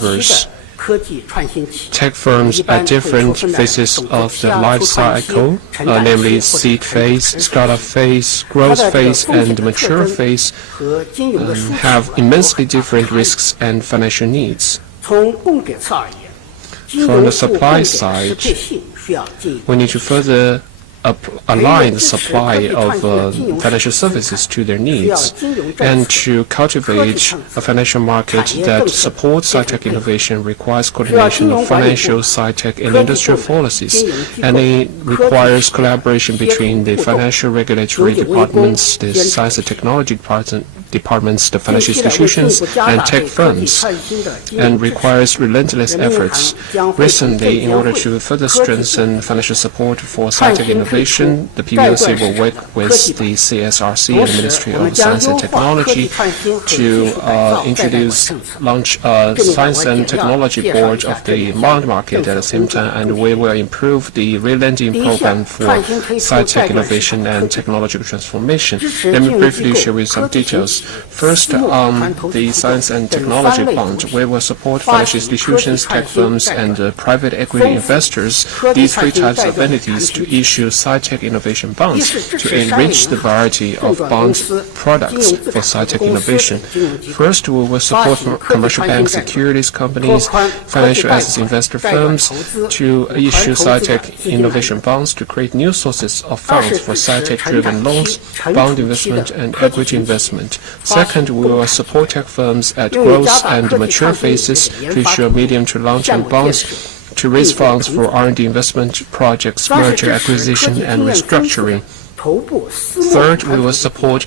covers tech firms at different phases of the life cycle, namely seed phase, startup phase, growth phase, and mature phase, have immensely different risks and financial needs. From the supply side, we need to further align the supply of financial services to their needs and to cultivate a financial market that supports sci-tech innovation requires coordination of financial, sci-tech, and industrial policies, and it requires collaboration between the financial regulatory departments, the science and technology departments, the financial institutions, and tech firms, and requires relentless efforts. Recently, in order to further strengthen financial support for sci-tech innovation, the PBOC will work with the CSRC and the Ministry of Science and Technology to launch a Science and Technology Board of the bond market at the same time, and we will improve the re-lending program for sci-tech innovation and technological transformation. Let me briefly share with some details. First, on the Science and Technology Bond, we will support financial institutions, tech firms, and private equity investors, these three types of entities, to issue sci-tech innovation bonds to enrich the variety of bond products for sci-tech innovation. First, we will support commercial banks, securities companies, financial assets investor firms to issue sci-tech innovation bonds to create new sources of funds for sci-tech-driven loans, bond investment, and equity investment. Second, we will support tech firms at growth and mature phases to issue medium to long-term bonds to raise funds for R&D investment projects, merger, acquisition, and restructuring. Third, we will support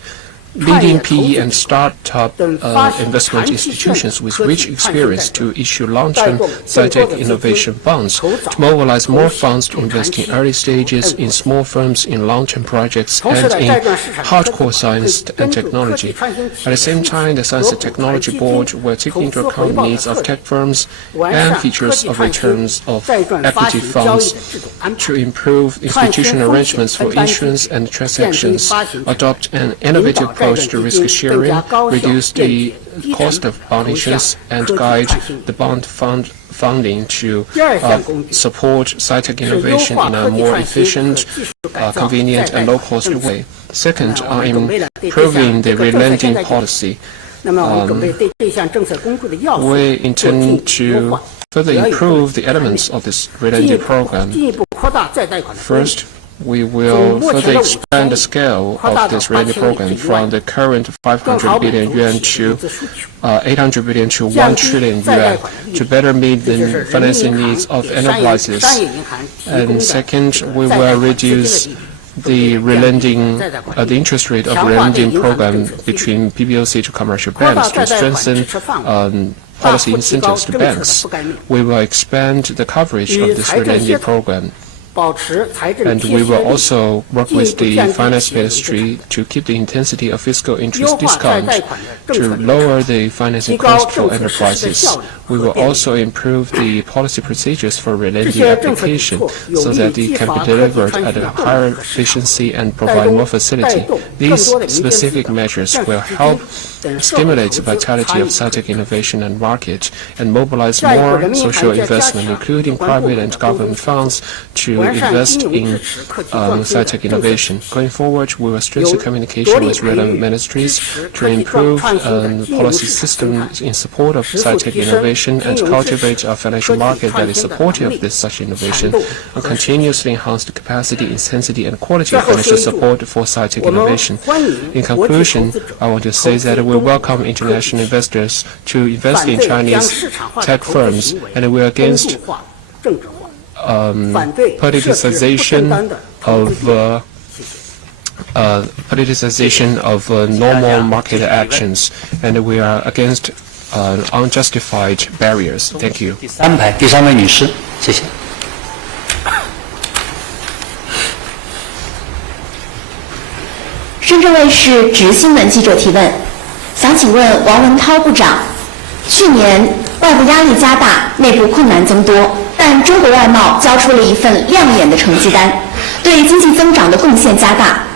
leading PE and startup investment institutions with rich experience to issue long-term sci-tech innovation bonds to mobilize more funds to invest in early stages, in small firms, in long-term projects, and in hardcore science and technology. At the same time, the Science and Technology Board will take into account needs of tech firms and features of returns of equity funds to improve institutional arrangements for issuance and transactions, adopt an innovative approach to risk sharing, reduce the cost of bond issuance, and guide the bond funding to support sci-tech innovation in a more efficient, convenient, and low-cost way. Second, improving the re-lending policy. We intend to further improve the elements of this re-lending program. First, we will further expand the scale of this re-lending program from the current 500 billion yuan to 800 billion to 1 trillion yuan to better meet the financing needs of enterprises. And second, we will reduce the re-lending, the interest rate of re-lending program between PBOC to commercial banks to strengthen policy incentives to banks. We will expand the coverage of this re-lending program. And we will also work with the Finance Ministry to keep the intensity of fiscal interest discount to lower the financing cost for enterprises. We will also improve the policy procedures for re-lending application so that it can be delivered at a higher efficiency and provide more facility. These specific measures will help stimulate the vitality of sci-tech innovation and market and mobilize more social investment, including private and government funds, to invest in sci-tech innovation. Going forward, we will strengthen communication with relevant ministries to improve policy systems in support of sci-tech innovation and cultivate a financial market that is supportive of such innovation, and continuously enhance the capacity, intensity, and quality of financial support for sci-tech innovation. In conclusion, I want to say that we welcome international investors to invest in Chinese tech firms, and we are against politicization of normal market actions, and we are against unjustified barriers. Thank you. 第三排，第三位女士，谢谢。深圳卫视直新闻记者提问，想请问王文涛部长，去年外部压力加大，内部困难增多，但中国外贸交出了一份亮眼的成绩单，对经济增长的贡献加大。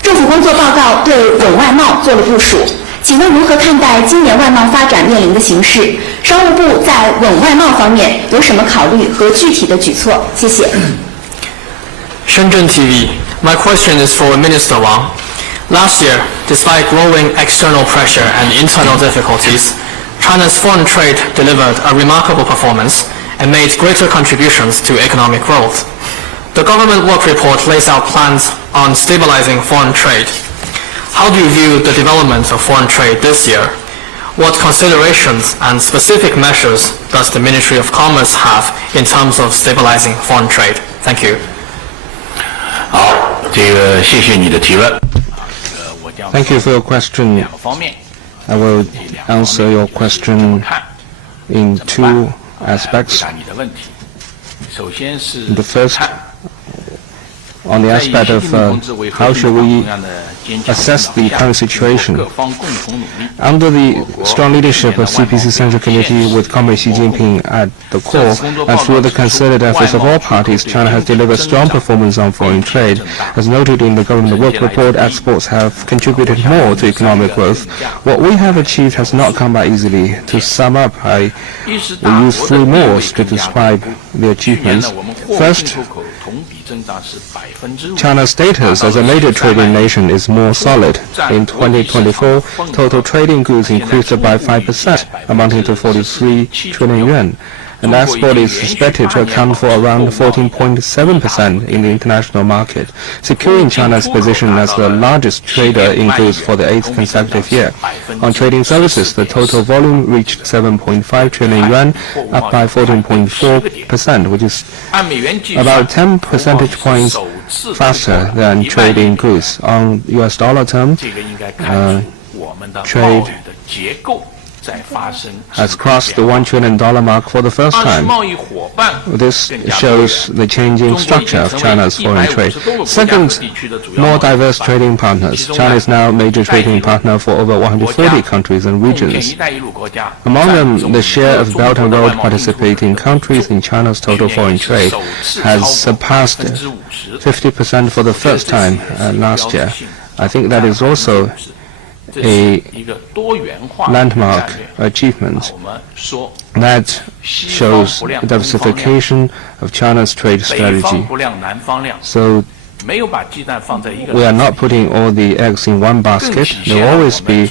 政府工作报告对稳外贸做了部署，请问如何看待今年外贸发展面临的形势？商务部在稳外贸方面有什么考虑和具体的举措？谢谢。Shenzhen TV. My question is for Minister Wang. Last year, despite growing external pressure and internal difficulties, China's foreign trade delivered a remarkable performance and made greater contributions to economic growth. The government work report lays out plans on stabilizing foreign trade. How do you view the development of foreign trade this year? What considerations and specific measures does the Ministry of Commerce have in terms of stabilizing foreign trade? Thank you. 好，谢谢你的提问。Thank you for your question. I will answer your question in two aspects. The first, on the aspect of how should we assess the current situation. Under the strong leadership of CPC Central Committee with Comrade Xi Jinping at the core, and through the concerted efforts of all parties, China has delivered strong performance on foreign trade. As noted in the government work report, exports have contributed more to economic growth. What we have achieved has not come by easily. To sum up, I will use three words to describe the achievements. First, China's status as a major trading nation is more solid. In 2024, total trading goods increased by 5%, amounting to 43 trillion yuan. And export is expected to account for around 14.7% in the international market, securing China's position as the largest trader in goods for the 8th consecutive year. On trading services, the total volume reached 7.5 trillion yuan, up by 14.4%, which is about 10 percentage points faster than trading goods. On US dollar terms, trade has crossed the $1 trillion mark for the first time. This shows the changing structure of China's foreign trade. Second, more diverse trading partners. China is now a major trading partner for over 140 countries and regions. Among them, the share of Belt and Road participating countries in China's total foreign trade has surpassed 50% for the first time last year. I think that is also a landmark achievement that shows the diversification of China's trade strategy. So we are not putting all the eggs in one basket. There will always be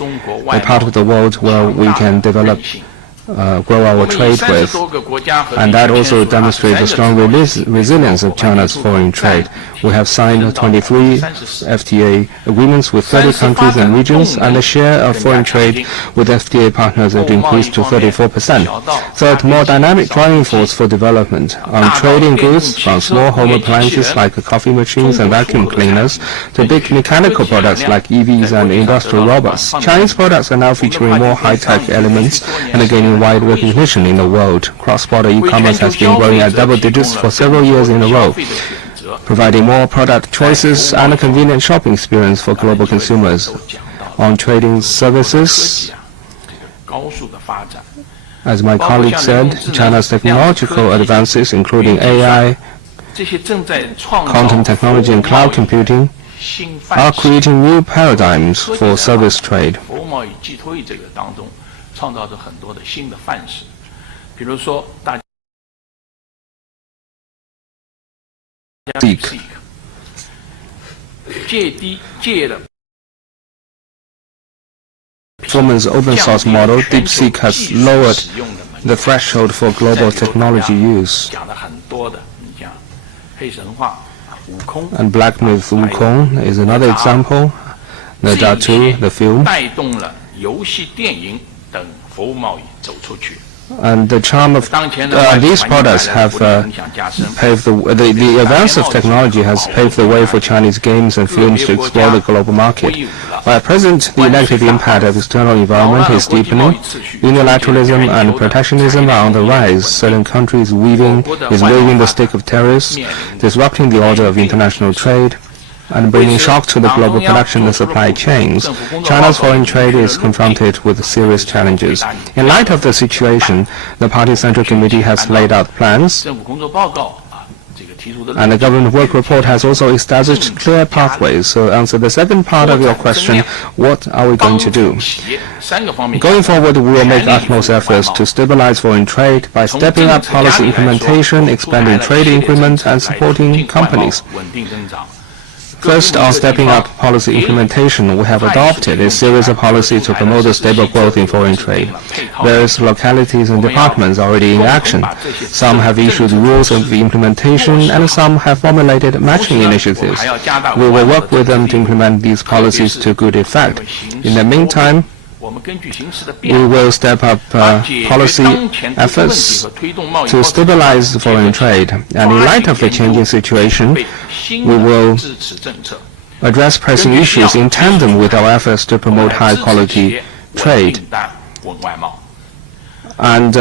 a part of the world where we can develop grow our trade with, and that also demonstrates the strong resilience of China's foreign trade. We have signed 23 FTA agreements with 30 countries and regions, and the share of foreign trade with FTA partners has increased to 34%. Third, more dynamic driving force for development. On trading goods, from small home appliances like coffee machines and vacuum cleaners to big mechanical products like EVs and industrial robots, Chinese products are now featuring more high-tech elements and gaining wide recognition in the world. Cross-border e-commerce has been growing at double digits for several years in a row, providing more product choices and a convenient shopping experience for global consumers. On trading services, as my colleague said, China's technological advances, including AI, quantum technology and cloud computing, are creating new paradigms for service trade. Performance open source model, DeepSeek has lowered the threshold for global technology use. And Black Myth Wukong is another example. The Datu, the film. And the charm of these products have paved the advance of technology has paved the way for Chinese games and films to explore the global market. While at present the negative impact of external environment is deepening, unilateralism and protectionism are on the rise. Certain countries waving the stick of tariffs, disrupting the order of international trade, and bringing shock to the global production and supply chains. China's foreign trade is confronted with serious challenges. In light of the situation, the Party Central Committee has laid out plans And the government work report has also established clear pathways. So answer the second part of your question, what are we going to do? Going forward, we will make utmost efforts to stabilize foreign trade by stepping up policy implementation, expanding trade increment, and supporting companies. First, on stepping up policy implementation, we have adopted a series of policies to promote the stable growth in foreign trade. Various localities and departments are already in action. Some have issued rules of implementation, and some have formulated matching initiatives. We will work with them to implement these policies to good effect. In the meantime, we will step up policy efforts to stabilize foreign trade. And in light of the changing situation, we will address pressing issues in tandem with our efforts to promote high-quality trade. And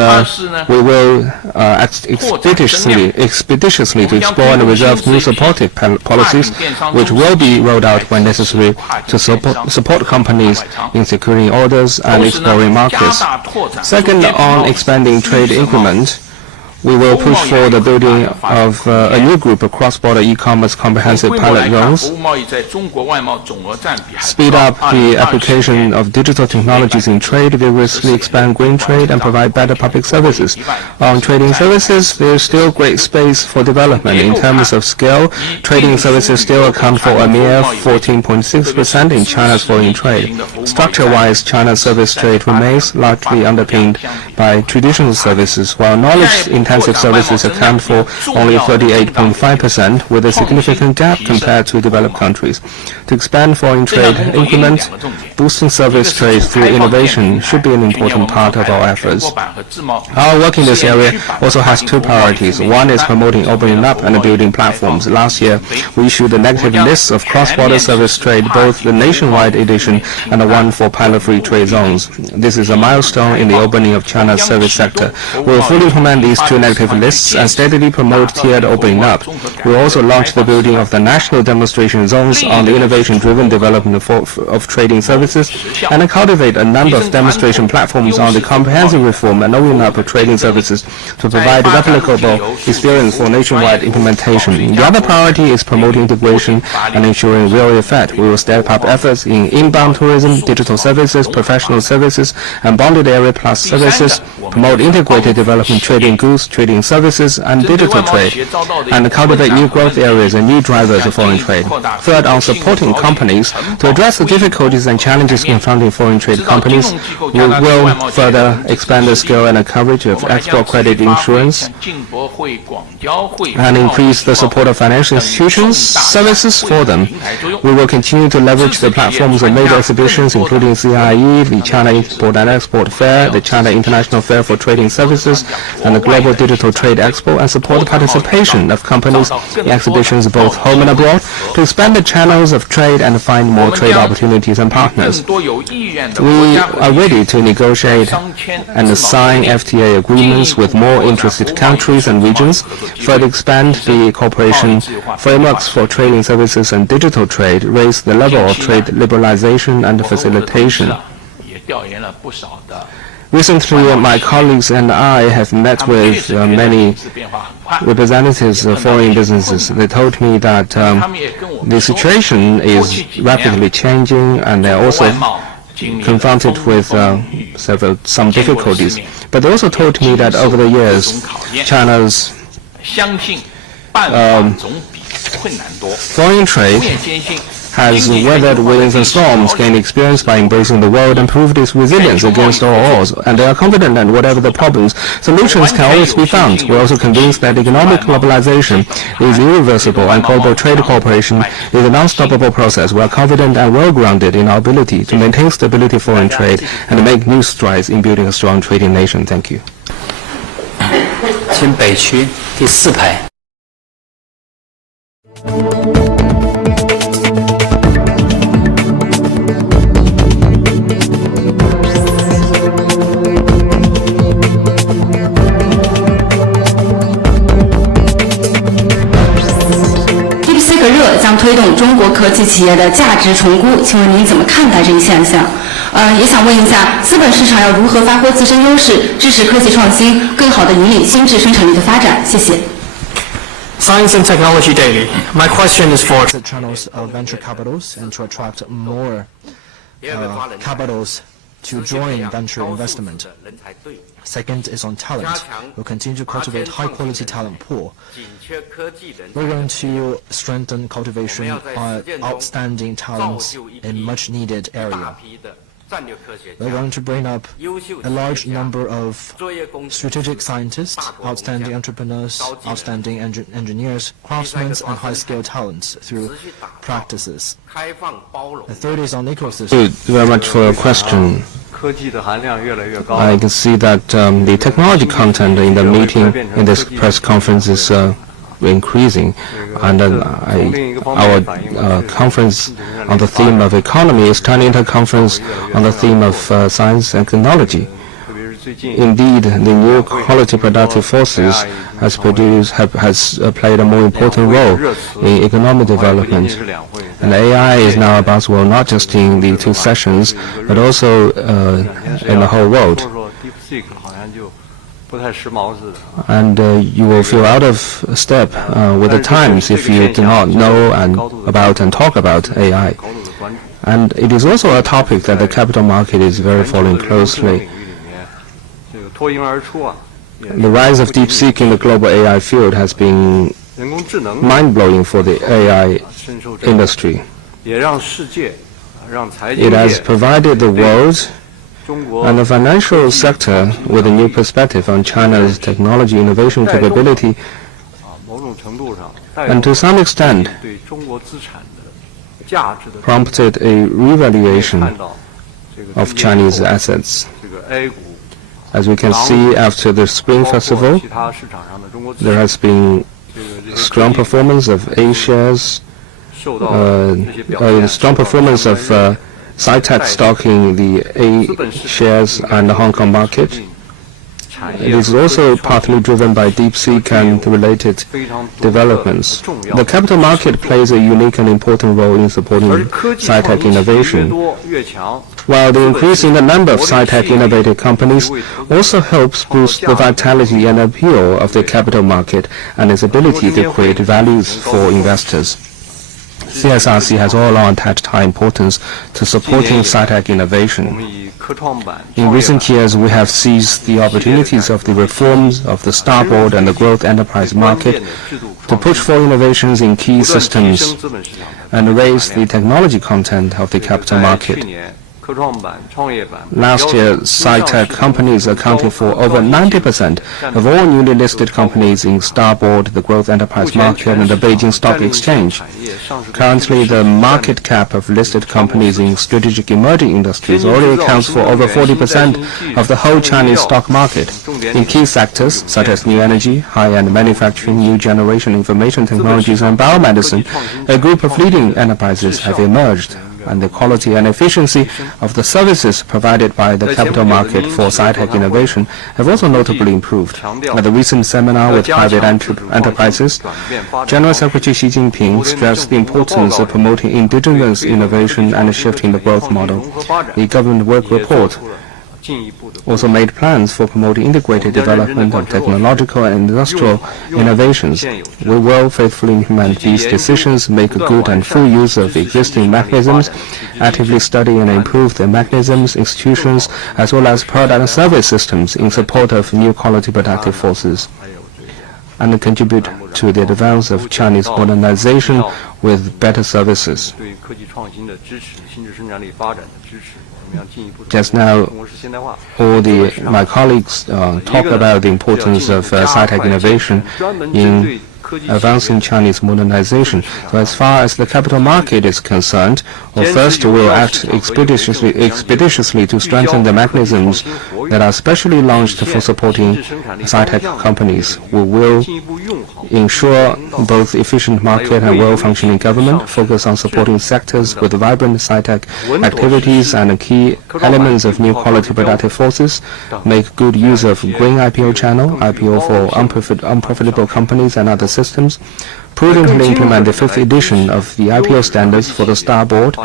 we will expeditiously to explore and reserve new supportive policies, which will be rolled out when necessary to support companies in securing orders and exploring markets. Second, on expanding trade increment, we will push for the building of a new group of cross-border e-commerce comprehensive pilot zones, speed up the application of digital technologies in trade, vigorously expand green trade, and provide better public services. On trading services, there is still great space for development. In terms of scale, trading services still account for a mere 14.6% in China's foreign trade. Structure-wise, China's service trade remains largely underpinned by traditional services, while knowledge-intensive services account for only 38.5%, with a significant gap compared to developed countries. To expand foreign trade increment, boosting service trade through innovation should be an important part of our efforts. Our work in this area also has two priorities. One is promoting opening up and building platforms. Last year, we issued a negative list of cross-border service trade, both the nationwide edition and the one for pilot-free trade zones. This is a milestone in the opening of China's service sector. We will fully implement these two negative lists and steadily promote tiered opening up. We will also launch the building of the national demonstration zones on the innovation-driven development of trading services and cultivate a number of demonstration platforms on the comprehensive reform and opening up of trading services to provide a replicable experience for nationwide implementation. The other priority is promoting integration and ensuring real effect. We will step up efforts in inbound tourism, digital services, professional services, and bonded area plus services, promote integrated development trading goods, trading services, and digital trade, and cultivate new growth areas and new drivers of foreign trade. Third, on supporting companies to address the difficulties and challenges confronting foreign trade companies, we will further expand the scale and the coverage of export credit insurance and increase the support of financial institutions services for them. We will continue to leverage the platforms of major exhibitions, including CIE, the China Import and Export Fair, the China International Fair for Trading Services, and the Global Digital Trade Expo, and support the participation of companies in exhibitions both home and abroad to expand the channels of trade and find more trade opportunities and partners. We are ready to negotiate and sign FTA agreements with more interested countries and regions, further expand the cooperation frameworks for trading services and digital trade, raise the level of trade liberalization and facilitation. Recently, my colleagues and I have met with many representatives of foreign businesses. They told me that the situation is rapidly changing, and they're also confronted with some difficulties. But they also told me that over the years, China's foreign trade has weathered winds and storms, gained experience by embracing the world, and proved its resilience against all odds. And they are confident that whatever the problems, solutions can always be found. We're also convinced that economic globalization is irreversible, and global trade cooperation is an unstoppable process. We are confident and well-grounded in our ability to maintain stability of foreign trade and make new strides in building a strong trading nation. Thank you. 请北区第4排。将推动中国科技企业的价值重估，请问您怎么看待这一现象？也想问一下，资本市场要如何发挥自身优势，支持科技创新，更好地引领新质生产力的发展？谢谢。Science and Technology Daily. My question is for the channels of venture capitals and to attract more capitals to join venture investment. Second is on talent. We'll continue to cultivate high-quality talent pool. We're going to strengthen cultivation of outstanding talents in much-needed area. We're going to bring up a large number of strategic scientists, outstanding entrepreneurs, outstanding engineers, craftsmen, and high-skilled talents through practices. The third is on ecosystem. Thank you very much for your question. I can see that the technology content in the meeting, in this press conference, is increasing, and our conference on the theme of economy is turning into a conference on the theme of science and technology. Indeed, the new quality productive forces has played a more important role in economic development. And AI is now a buzzword not just in the two sessions, but also in the whole world. And you will feel out of step with the times if you do not know about and talk about AI. And it is also a topic that the capital market is very following closely. The rise of DeepSeek in the global AI field has been mind-blowing for the AI industry. It has provided the world and the financial sector with a new perspective on China's technology innovation capability, and to some extent prompted a revaluation of Chinese assets. As we can see, after the Spring Festival, there has been strong performance of A shares, strong performance of SciTech stock in the A shares and the Hong Kong market. It is also partly driven by DeepSeek and related developments. The capital market plays a unique and important role in supporting SciTech innovation, while the increase in the number of SciTech innovative companies also helps boost the vitality and appeal of the capital market and its ability to create values for investors. CSRC has all along attached high importance to supporting SciTech innovation. In recent years, we have seized the opportunities of the reforms of the Starboard and the growth enterprise market to push for innovations in key systems and raise the technology content of the capital market. Last year, SciTech companies accounted for over 90% of all newly listed companies in Starboard, the growth enterprise market, and the Beijing Stock Exchange. Currently, the market cap of listed companies in strategic emerging industries already accounts for over 40% of the whole Chinese stock market. In key sectors such as new energy, high-end manufacturing, new generation information technologies, and biomedicine, a group of leading enterprises have emerged, and the quality and efficiency of the services provided by the capital market for SciTech innovation have also notably improved. At the recent seminar with private enterprises, General Secretary Xi Jinping stressed the importance of promoting indigenous innovation and shifting the growth model. The government work report also made plans for promoting integrated development of technological and industrial innovations. We will faithfully implement these decisions, make good and full use of existing mechanisms, actively study and improve the mechanisms, institutions, as well as product and service systems in support of new quality productive forces, and contribute to the advance of Chinese modernization with better services. Just now, all my colleagues talk about the importance of SciTech innovation in advancing Chinese modernization. So as far as the capital market is concerned, first we will act expeditiously to strengthen the mechanisms that are specially launched for supporting SciTech companies. We will ensure both efficient market and well-functioning government, focus on supporting sectors with vibrant SciTech activities and key elements of new quality productive forces, make good use of green IPO channel, IPO for unprofitable companies and other systems, prudently implement the 5th edition of the IPO standards for the Star Board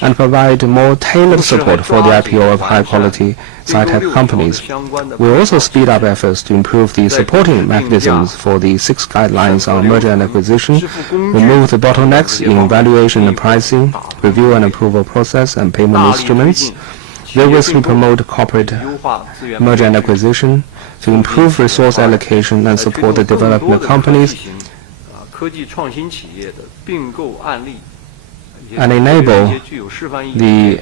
and provide more tailored support for the IPO of high-quality sci-tech companies. We will also speed up efforts to improve the supporting mechanisms for the 6 guidelines on merger and acquisition, remove the bottlenecks in valuation and pricing, review and approval process and payment instruments, vigorously promote corporate merger and acquisition, to improve resource allocation and support the development of companies, and enable the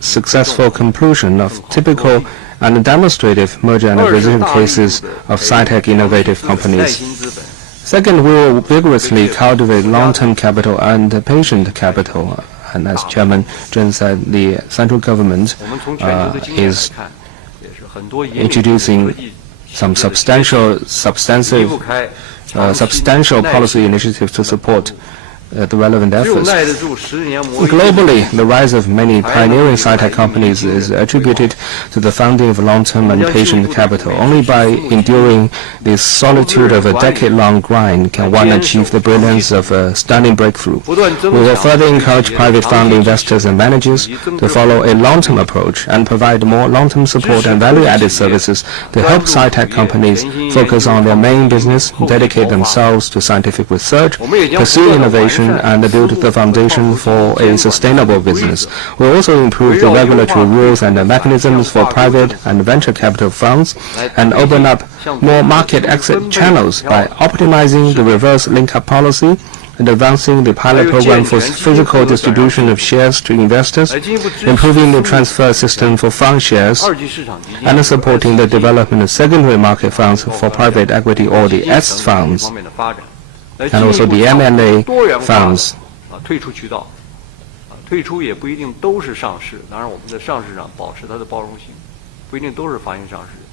successful conclusion of typical and demonstrative merger and acquisition cases of sci-tech innovative companies. Second, we will vigorously cultivate long-term capital and patient capital. And as Chairman Zheng said, the central government is introducing some substantial policy initiatives to support the relevant efforts. Globally, the rise of many pioneering sci-tech companies is attributed to the founding of long-term and patient capital. Only by enduring the solitude of a decade-long grind can one achieve the brilliance of a stunning breakthrough. We will further encourage private fund investors and managers to follow a long-term approach and provide more long-term support and value-added services to help sci-tech companies focus on their main business, dedicate themselves to scientific research, pursue innovation, and build the foundation for a sustainable business. We will also improve the regulatory rules and the mechanisms for private and venture capital funds and open up more market exit channels by optimizing the reverse link-up policy and advancing the pilot program for physical distribution of shares to investors, improving the transfer system for fund shares, and supporting the development of secondary market funds for private equity or the S funds, and also the M&A funds.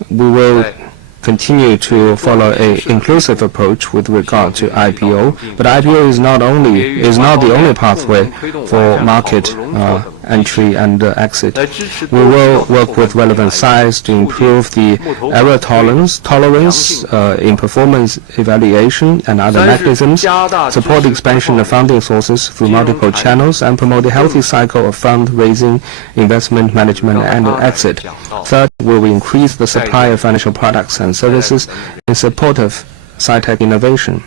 We will continue to follow an inclusive approach with regard to IPO, but IPO is not the only pathway for market entry and exit. We will work with relevant sides to improve the error tolerance in performance evaluation and other mechanisms, support the expansion of funding sources through multiple channels, and promote a healthy cycle of fundraising, investment management, and exit. Third, we will increase the supply of financial products and services in support of sci-tech innovation.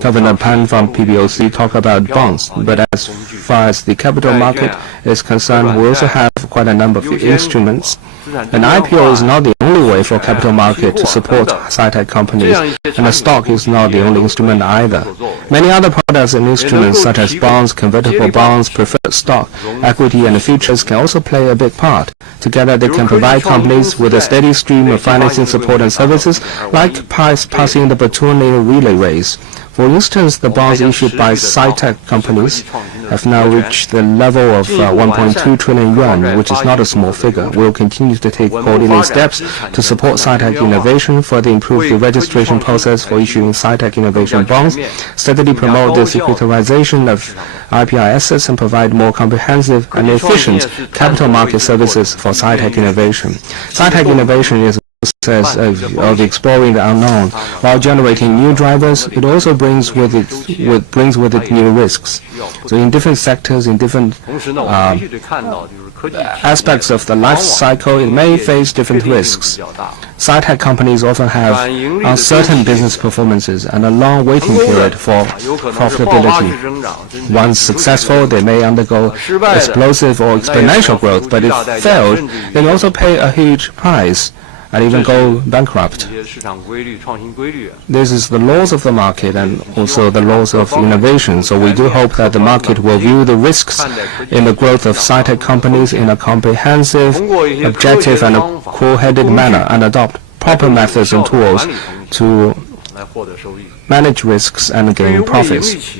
Governor Pan from PBOC talked about bonds, but as far as the capital market is concerned, we also have quite a number of instruments. An IPO is not the only way for capital market to support sci-tech companies, and a stock is not the only instrument either. Many other products and instruments such as bonds, convertible bonds, preferred stock, equity, and futures can also play a big part. Together, they can provide companies with a steady stream of financing support and services, like passing the baton in a relay race. For instance, the bonds issued by sci-tech companies have now reached the level of 1.2 trillion yuan, which is not a small figure. We will continue to take coordinated steps to support sci-tech innovation, further improve the registration process for issuing sci-tech innovation bonds, steadily promote the securitization of IPR assets, and provide more comprehensive and efficient capital market services for sci-tech innovation. Sci-tech innovation is process of exploring the unknown. While generating new drivers, it also brings with it new risks. So in different sectors, in different aspects of the life cycle, it may face different risks. Sci-tech companies often have uncertain business performances and a long waiting period for profitability. Once successful, they may undergo explosive or exponential growth, but if failed, they may also pay a huge price and even go bankrupt. This is the laws of the market and also the laws of innovation. So we do hope that the market will view the risks in the growth of sci-tech companies in a comprehensive, objective, and a cool-headed manner, and adopt proper methods and tools to manage risks and gain profits.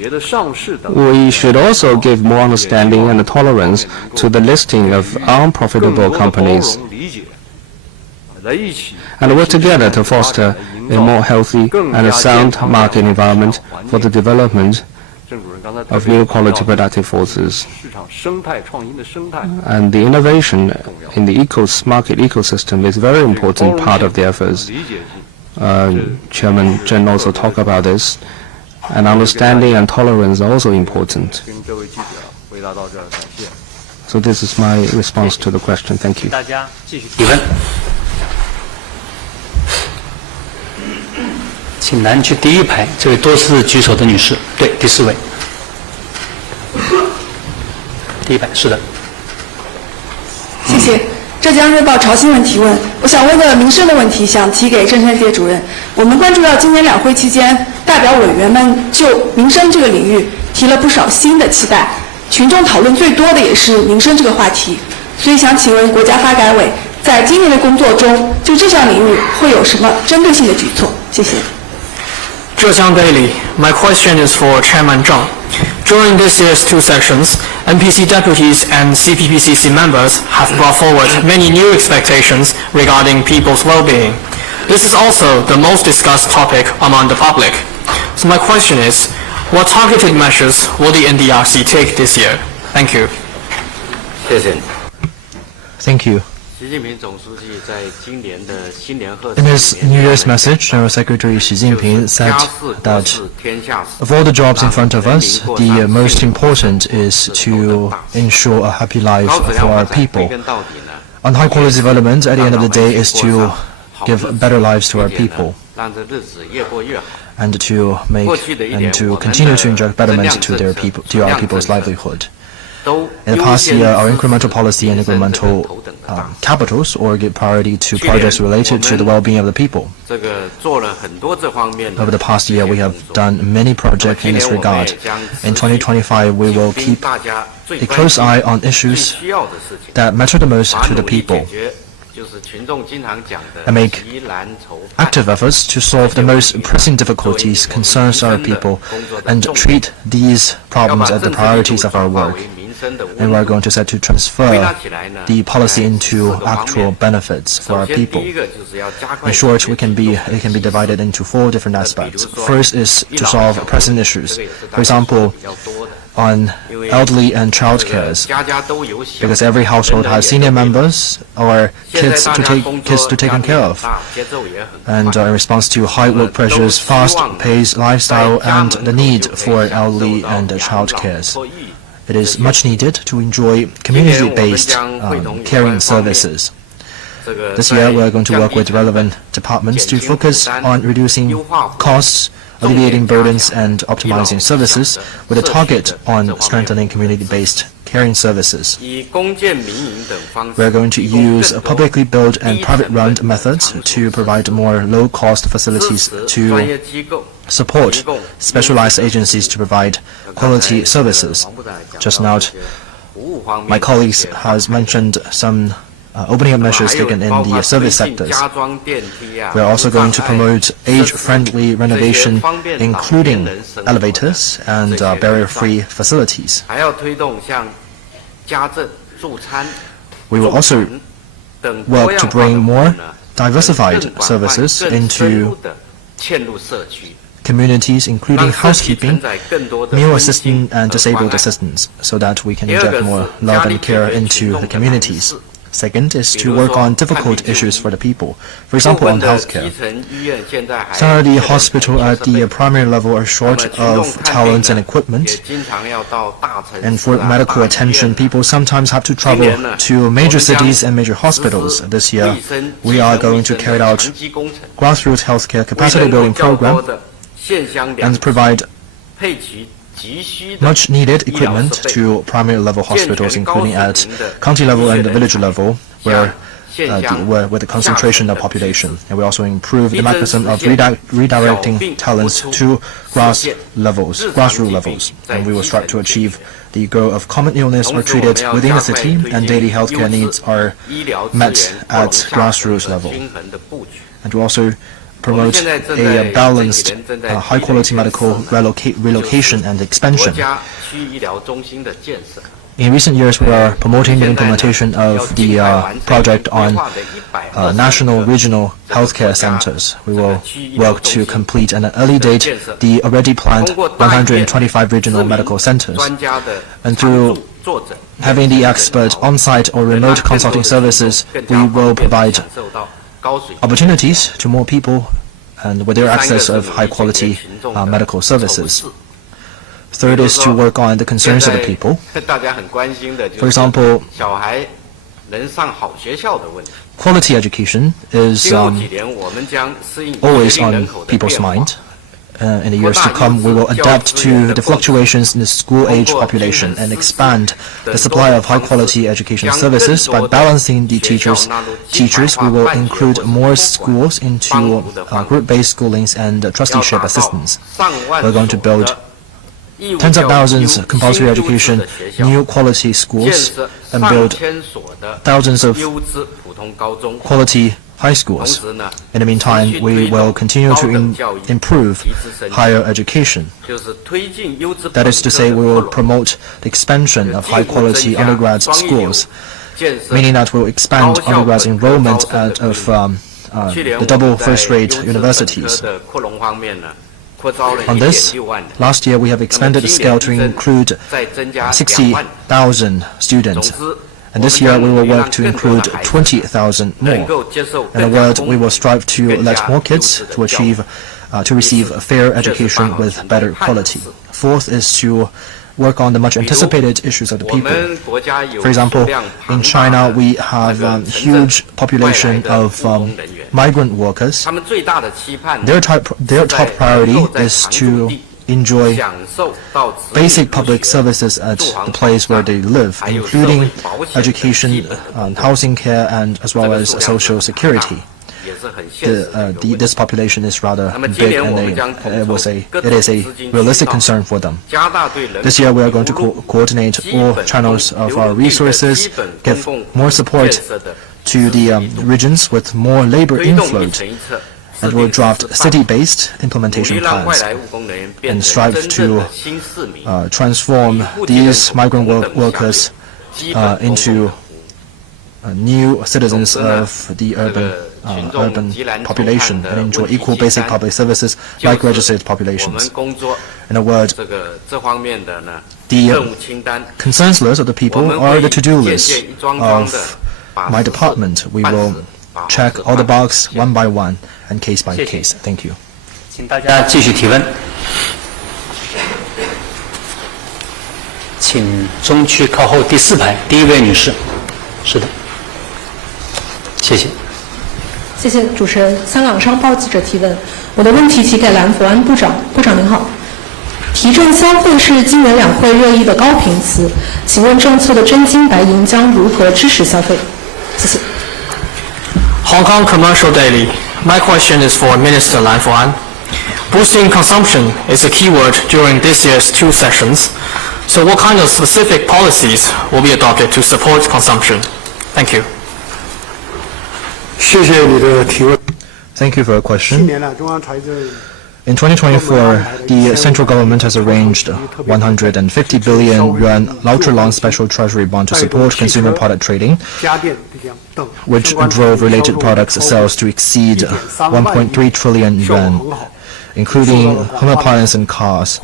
We should also give more understanding and tolerance to the listing of unprofitable companies, and work together to foster a more healthy and a sound market environment for the development of new quality productive forces. And the innovation in the market ecosystem is a very important part of the efforts. Chairman Chen also talked about this. And understanding and tolerance are also important. So this is my response to the question. Thank you. 提问，请南区第一排这位多次举手的女士，对，第4位，第一排，是的。谢谢。浙江日报潮新闻提问，我想问个民生的问题，想提给郑山杰主任。我们关注到今年两会期间，代表委员们就民生这个领域提了不少新的期待，群众讨论最多的也是民生这个话题。所以想请问国家发改委，在今年的工作中，就这项领域会有什么针对性的举措？谢谢。Zhejiang Daily, my question is for Chairman Zhang. During this year's 2 sessions, NPC deputies and CPPCC members have brought forward many new expectations regarding people's well-being. This is also the most discussed topic among the public. So my question is, what targeted measures will the NDRC take this year? Thank you. 谢谢。 Thank you. 习近平总书记在今年的新年贺 In his New Year's message, General Secretary Xi Jinping said that of all the jobs in front of us, the most important is to ensure a happy life for our people. And high quality development at the end of the day is to give better lives to our people and to continue to enjoy betterment to our people's livelihood. In the past year, our incremental policy and incremental capitals or give priority to projects related to the well-being of the people. Over the past year, we have done many projects in this regard. In 2025, we will keep a close eye on issues that matter the most to the people and make active efforts to solve the most pressing difficulties concerns our people and treat these problems as the priorities of our work. And we are going to set to transfer the policy into actual benefits for our people. In short, it can be divided into 4 different aspects. First is to solve pressing issues. For example, on elderly and child cares, because every household has senior members or kids to take care of. And in response to high work pressures, fast-paced lifestyle, and the need for elderly and child cares, it is much needed to enjoy community-based caring services. This year, we are going to work with relevant departments to focus on reducing costs, alleviating burdens, and optimizing services with a target on strengthening community-based caring services. We are going to use publicly built and private-run methods to provide more low-cost facilities to support specialized agencies to provide quality services. Just now, my colleagues has mentioned some opening up measures taken in the service sectors. We are also going to promote age-friendly renovation, including elevators and barrier-free facilities. We will also work to bring more diversified services into communities, including housekeeping, meal assistance, and disabled assistance, so that we can inject more love and care into the communities. Second is to work on difficult issues for the people. For example, on healthcare. Some of the hospitals at the primary level are short of talent and equipment. And for medical attention, people sometimes have to travel to major cities and major hospitals. This year, we are going to carry out grassroots healthcare capacity building program and provide much needed equipment to primary level hospitals, including at county level and the village level, where the concentration of population. And we also improve the mechanism of redirecting talents to grassroots levels. And we will strive to achieve the goal of common illness are treated within the city and daily healthcare needs are met at grassroots level. And we also promote a balanced, high-quality medical relocation and expansion. In recent years, we are promoting the implementation of the project on national regional healthcare centers. We will work to complete at an early date the already planned 125 regional medical centers. And through having the expert on-site or remote consulting services, we will provide opportunities to more people and with their access of high-quality medical services. Third is to work on the concerns of the people. For example, quality education is always on people's mind. In the years to come, we will adapt to the fluctuations in the school-age population and expand the supply of high-quality education services by balancing the teachers. We will include more schools into group-based schoolings and trusteeship assistance. We're going to build tens of thousands of compulsory education, new quality schools, and build thousands of quality high schools. In the meantime, we will continue to improve higher education. That is to say, we will promote the expansion of high-quality undergrad schools, meaning that we will expand undergrad enrollment of the double first-rate universities. On this, last year we have expanded the scale to include 60,000 students. And this year we will work to include 20,000 more. In a word, we will strive to let more kids to receive a fair education with better quality. Fourth is to work on the much anticipated issues of the people. For example, in China we have a huge population of migrant workers. Their top priority is to enjoy basic public services at the place where they live, including education, housing care, and as well as social security. This population is rather big, and it is a realistic concern for them. This year we are going to coordinate all channels of our resources, give more support to the regions with more labor inflow, and will draft city-based implementation plans and strive to transform these migrant workers into new citizens of the urban population and enjoy equal basic public services like registered populations. In a word, the concerns list of the people are the to-do list of my department. We will check all the boxes one by one and case by case. Thank you. 请大家继续提问。请中区靠后第4排第1位女士。是的，谢谢。谢谢主持人。香港商报记者提问，我的问题提给蓝福安部长。部长您好，提振消费是今年两会热议的高频词，请问政策的真金白银将如何支持消费？谢谢。Hong Kong Commercial Daily. My question is for Minister Lan Fuan. Boosting consumption is a keyword during this year's 2 sessions. So what kind of specific policies will be adopted to support consumption? Thank you. 谢谢你的提问。Thank you for your question. In 2024, the central government has arranged 150 billion yuan ultra-long special treasury bond to support consumer product trading, which drove related products sales to exceed 1.3 trillion yuan, including home appliance and cars,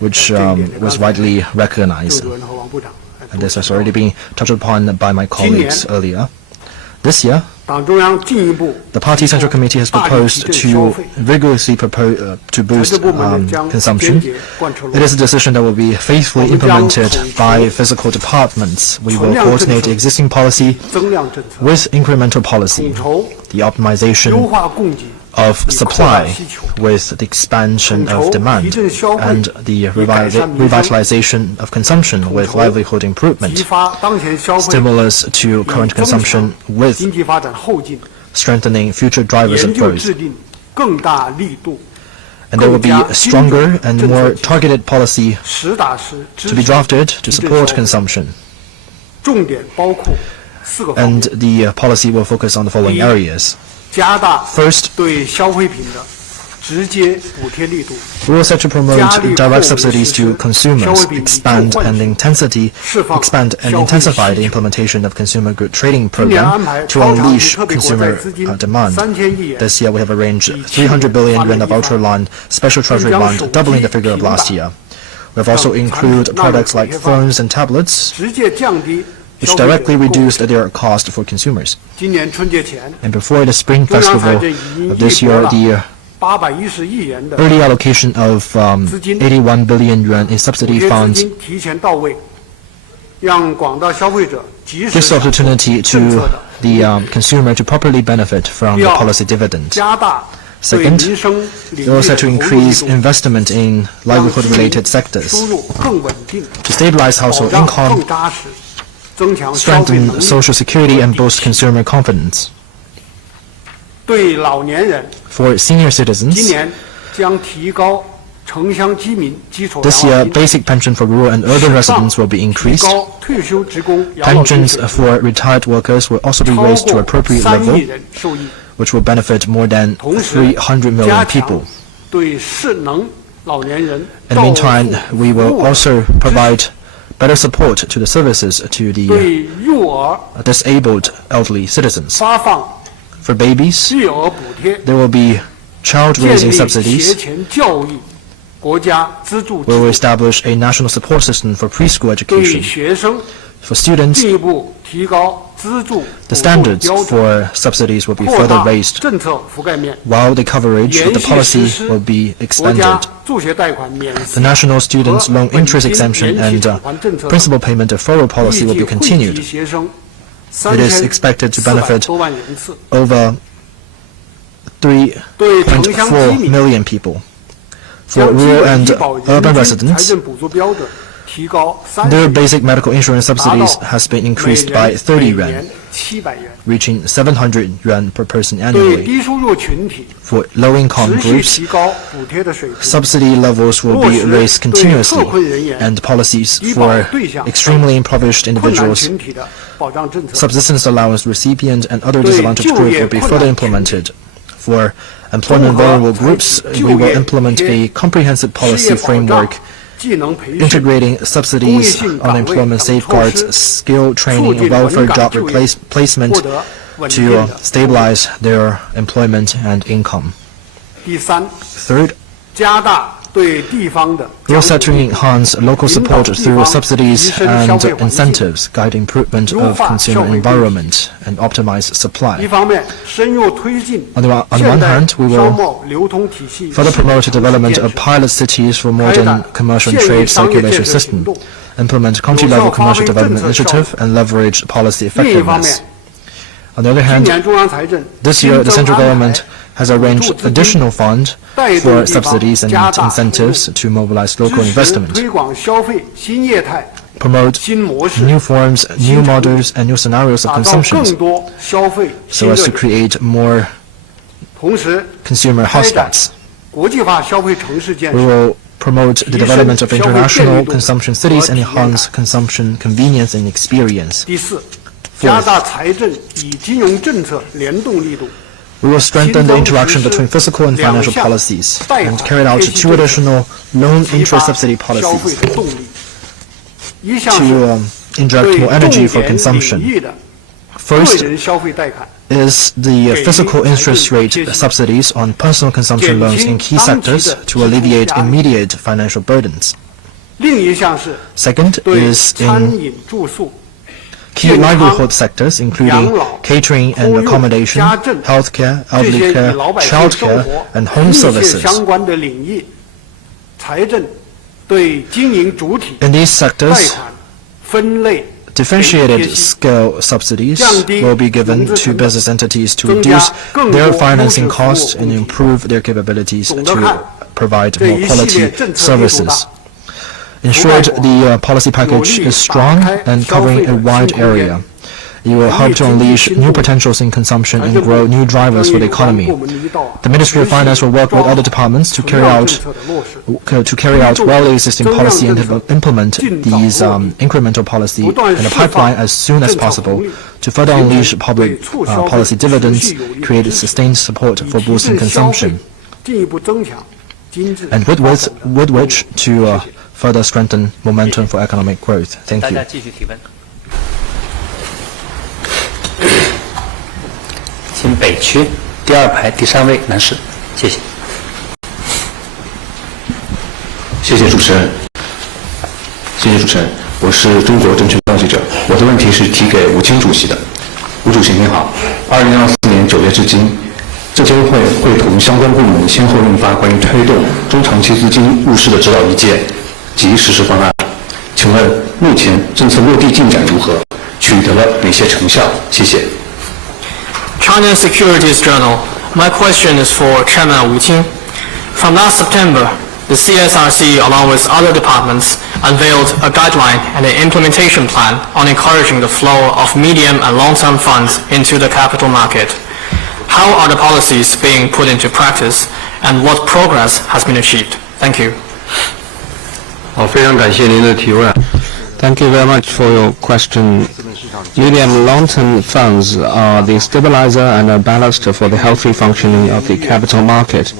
which was widely recognized. And this has already been touched upon by my colleagues earlier. This year, the Party Central Committee has proposed to vigorously to boost consumption. It is a decision that will be faithfully implemented by physical departments. We will coordinate existing policy with incremental policy, the optimization of supply with the expansion of demand, and the revitalization of consumption with livelihood improvement, stimulus to current consumption with strengthening future drivers of growth. And there will be a stronger and more targeted policy to be drafted to support consumption. And the policy will focus on the following areas. First, we will set to promote direct subsidies to consumers, expand and intensify the implementation of consumer good trading program to unleash consumer demand. This year we have arranged 300 billion yuan of ultra-long special treasury bond, doubling the figure of last year. We have also included products like phones and tablets, which directly reduced their cost for consumers. And before the Spring Festival of this year, the 810亿元的 early allocation of 81 billion yuan in subsidy 补贴资 funds 金提前到位，让广大消费者及时 gives opportunity 政 to 策的 the consumer to properly benefit from 必 the 要 policy dividend. 加大对 Second, 民生领 we 域 also 的 to 投入 increase 力度， investment in 让 livelihood-related 收 sectors 入更稳定， to stabilize 保 household 障 income, 更扎实，增强消费 strengthen 能力。 social security, and boost consumer confidence. 对老年人， For senior 今 citizens, 年将提高城乡居民基础养 this 老 year 金， basic pension for rural and urban 适当 residents will be 提 increased. 高退休职工养老金 Pensions 水平， for retired workers will also be 超 raised to 过 appropriate 3亿 level, 人受益。 which will benefit more than 同时， 300 million 加强 people. 对适能老年人 In the 照护 meantime, we will 服务 also provide better support to the services to the 对幼儿 disabled elderly citizens. 发放 For babies, 育儿补贴， there will be child 建 raising 立学 subsidies. 前教育国家资助制 We will 度， establish a national support system for preschool 对 education. 学生 For students, 进一步提高资助 the 补助 standards 标准， for subsidies will be 扩 further 大 raised, 政策覆盖面， while the coverage of 延 the 续 policy 实施 will be 国家 expanded. 助学贷款免 The 息 national students' 和 loan 本 interest 金 exemption 延期 and 偿还政策 principal payment deferral policy 预 will 计 be 惠 continued. 及学生 It is expected to benefit 3400多万人次， over 对城乡居 3.4 民 million people. For 将基 rural 本 and 医保 urban 人均财 residents, 政补助标准提高 their 30 basic medical insurance subsidies has been 每 increased by 人 30每 yuan, 年700元。 reaching 700 yuan per person 对 annually. 低收入群体 For low-income 持续 groups, 提高补贴的水平， subsidy levels will be raised continuously, and policies 低保 for 对象 extremely impoverished 困难 individuals, 群体的保障政策， subsistence allowance recipient, and other 对 disadvantaged 就 groups 业 will be 困 further 难 implemented. For employment 综合 vulnerable 采 groups, 取 we 就 will 业 implement 补贴 a comprehensive 失业 policy 保障 framework 技能培训、 integrating 公益 subsidies, 性岗位 unemployment 等措 safeguards, 施， skill 促 training, 进 and welfare 稳岗 job 就业， placement 获得稳定 to 的。 stabilize their employment and income. 第三， Third, 加大对地方的 we 奖 also 励 to enhance local support through subsidies 提升消 and 费环境， incentives, guide improvement of 优化 consumer 消费供给。 environment, and optimize 一 supply. 方面深入推进 On the one 现代 hand, we will 商贸流通体系 further 市场 promote the development 建 of 设 pilot cities for 开 modern 展 commercial 县域 trade 商业 circulation 建设行 system, 动。 implement country-level commercial development initiative, and leverage policy 另一方面 effectiveness. On the other 今 hand, 年中央财政 this year the 新增 central 安排 government has arranged 补助资金 additional fund 带动 for 地方 subsidies and 加大 incentives 投 to mobilize 入 local 支持 investment, 推广消费新业态、 promote 新模式， new forms, new models, and new scenarios of 打造 consumption 更多消费 so 新 as 热 to 点， create more 同时 consumer 开展 hotspots. 国际化消费城市建 We 设， will promote the development of 提升 消费便利 international 度 consumption cities 和 and 体验感。 enhance consumption convenience and experience. 第四，加大财政与金融政策联动力度， We will strengthen the interaction between fiscal and financial policies and carry out two additional loan 激 interest 发 subsidy 消费 policies 的动力。一项 to 是 inject 对 more 重 energy for 点领 consumption. 域的个 First 人消费贷款， is the fiscal interest rate subsidies on personal consumption loans in key sectors to alleviate immediate financial burdens. 另一项是 Second 对 is 餐 in 饮住宿、 key livelihood sectors, including catering and accommodation, healthcare, 这些 elderly 与 care, 老百姓生 childcare, 活 and home 密切 services. 相关的领域，财政对经营主体 In these 贷 sectors, 款分类 differentiated scale subsidies will be given to business entities to reduce their financing costs and improve their capabilities to provide 这 more 一系 quality 列政策力度 services. 大， In short, the policy package is strong and covering a wide area. It will help to unleash new potentials in consumption and grow new drivers for the economy. The Ministry of Finance will work with other departments to carry out well existing policy and implement these incremental policy in the pipeline as soon as possible to further unleash public policy dividends, create sustained support for boosting consumption, 进一步增强经济 and with which to further strengthen momentum for economic growth. Thank 大 you. 家继续提问。请北区第二排第3位男士，谢谢。谢谢主持人。谢谢主持人，我是中国证券报记者。我的问题是提给吴清主席的。吴主席您好，2024年9月至今，证监会会同相关部门先后印发关于推动中长期资金入市的指导意见及实施方案。请问目前政策落地进展如何？取得了哪些成效？谢谢。China Securities Journal. My question is for Chairman Wu Qing. From last September, the CSRC, along with other departments, unveiled a guideline and an implementation plan on encouraging the flow of medium and long-term funds into the capital market. How are the policies being put into practice, and what progress has been achieved? Thank you. 好，非常感谢您的提问。Thank you very much for your question. Medium and long-term funds are the stabilizer and a ballast for the healthy functioning of the capital market.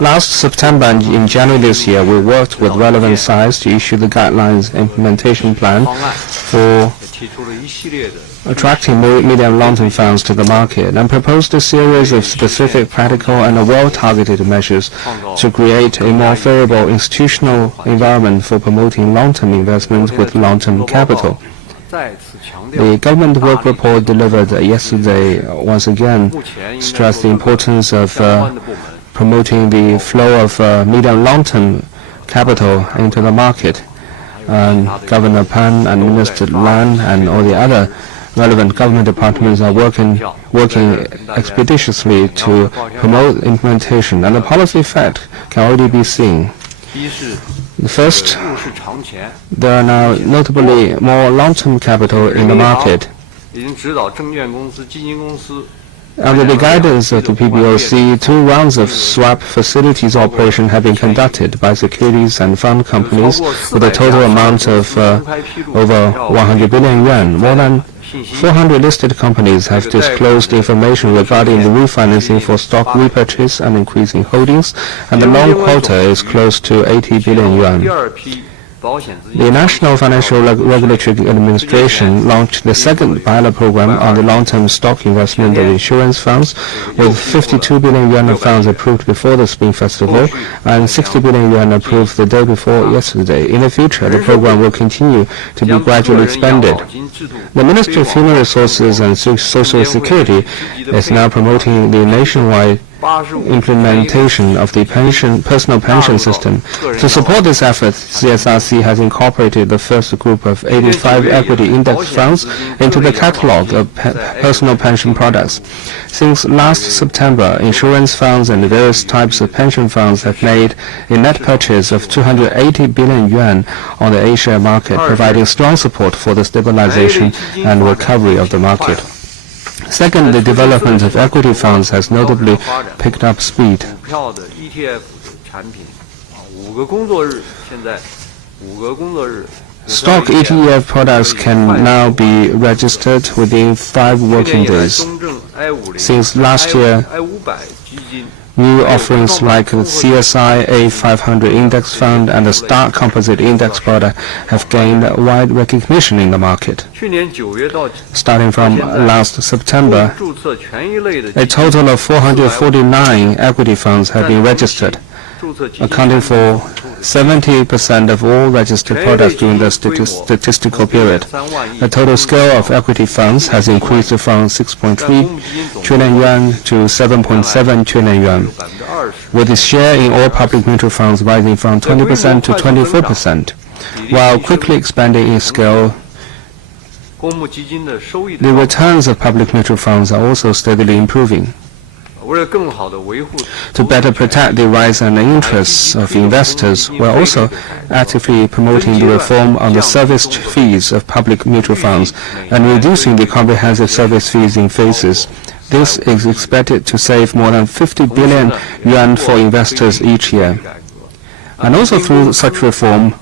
Last September and in January this year, we worked with relevant sides to issue the guidelines implementation plan for attracting medium and long-term funds to the market and proposed a series of specific practical and well-targeted measures to create a more favorable institutional environment for promoting long-term investment with long-term capital. The government work report delivered yesterday once again stressed the importance of promoting the flow of medium and long-term capital into the market. And Governor Pan and Minister Lan and all the other relevant government departments are working expeditiously to promote implementation, and the policy effect can already be seen. First, there are now notably more long-term capital in the market. Under the guidance of the PBOC, 2 rounds of swap facilities operation have been conducted by securities and fund companies with a total amount of over 100 billion yuan. More than 400 listed companies have disclosed information regarding the refinancing for stock repurchase and increasing holdings, and the loan quota is close to 80 billion yuan. The National Financial Regulatory Administration launched the second pilot program on the long-term stock investment of insurance funds, with 52 billion yuan of funds approved before the Spring Festival and 60 billion yuan approved the day before yesterday. In the future, the program will continue to be gradually expanded. The Ministry of Human Resources and Social Security is now promoting the nationwide implementation of the personal pension system. To support this effort, CSRC has incorporated the first group of 85 equity index funds into the catalog of personal pension products. Since last September, insurance funds and various types of pension funds have made a net purchase of 280 billion yuan on the A-share market, providing strong support for the stabilization and recovery of the market. Second, the development of equity funds has notably picked up speed. Stock ETF products can now be registered within 5 working days. Since last year, new offerings like the CSI A500 Index Fund and the Star Composite Index product have gained wide recognition in the market. Starting from last September, a total of 449 equity funds have been registered, accounting for 70% of all registered products during the statistical period. The total scale of equity funds has increased from 6.3 trillion yuan to 7.7 trillion yuan, with its share in all public mutual funds rising from 20% to 24%. While quickly expanding in scale, the returns of public mutual funds are also steadily improving. To better protect the rights and interests of investors, we are also actively promoting the reform on the service fees of public mutual funds and reducing the comprehensive service fees in phases. This is expected to save more than 50 billion yuan for investors each year. And also through such reform,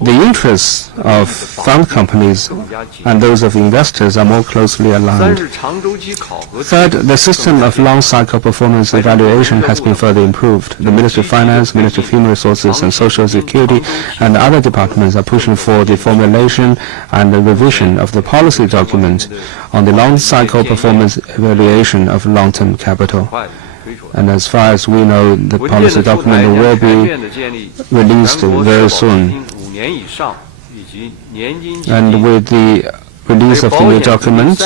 the interests of fund companies and those of investors are more closely aligned. Third, the system of long-cycle performance evaluation has been further improved. The Ministry of Finance, Ministry of Human Resources and Social Security and other departments are pushing for the formulation and the revision of the policy document on the long-cycle performance evaluation of long-term capital. And as far as we know, the policy document will be released very soon. And with the release of the new document,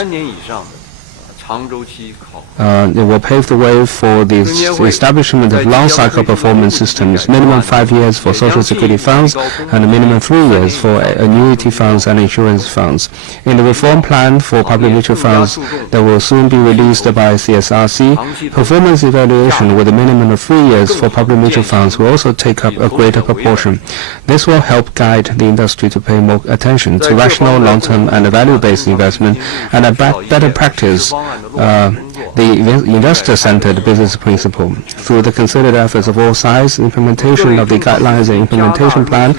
It will pave the way for the establishment of long-cycle performance systems, minimum 5 years for Social Security funds and a minimum 3 years for annuity funds and insurance funds. In the reform plan for public mutual funds that will soon be released by CSRC, performance evaluation with a minimum of 3 years for public mutual funds will also take up a greater proportion. This will help guide the industry to pay more attention to rational, long-term and value-based investment and a better practice the investor-centered business principle. Through the considered efforts of all sides, implementation of the guidelines and implementation plan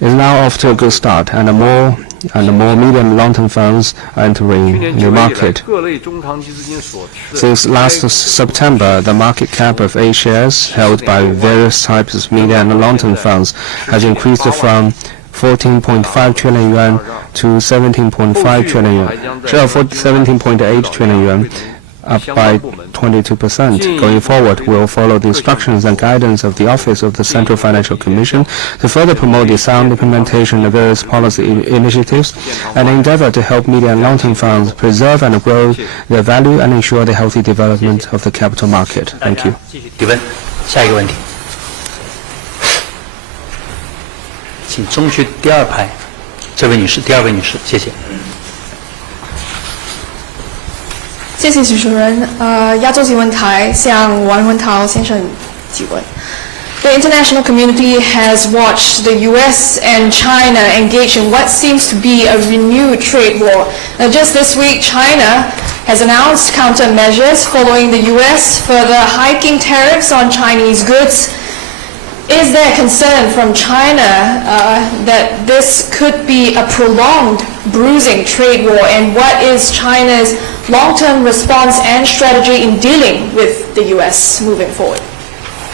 is now off to a good start, and more medium and long-term funds are entering the market. Since last September, the market cap of A shares held by various types of medium and long-term funds has increased from 14.5 trillion yuan to 17.5 trillion yuan, 17.8 trillion yuan, up by 22%. Going forward, we will follow the instructions and guidance of the Office of the Central Financial Commission to further promote the sound implementation of various policy initiatives and endeavor to help medium and long-term funds preserve and grow their value and ensure the healthy development of the capital market. Thank you. 提问，下一个问题，请中区第二排，这位女士，第二位女士，谢谢。谢谢主持人。亚洲新闻台向王文涛先生提问。The international community has watched the U.S. and China engage in what seems to be a renewed trade war. Just this week, China has announced countermeasures following the U.S. further hiking tariffs on Chinese goods. Is there concern from China that this could be a prolonged, bruising trade war, and what is China's long-term response and strategy in dealing with the U.S. moving forward?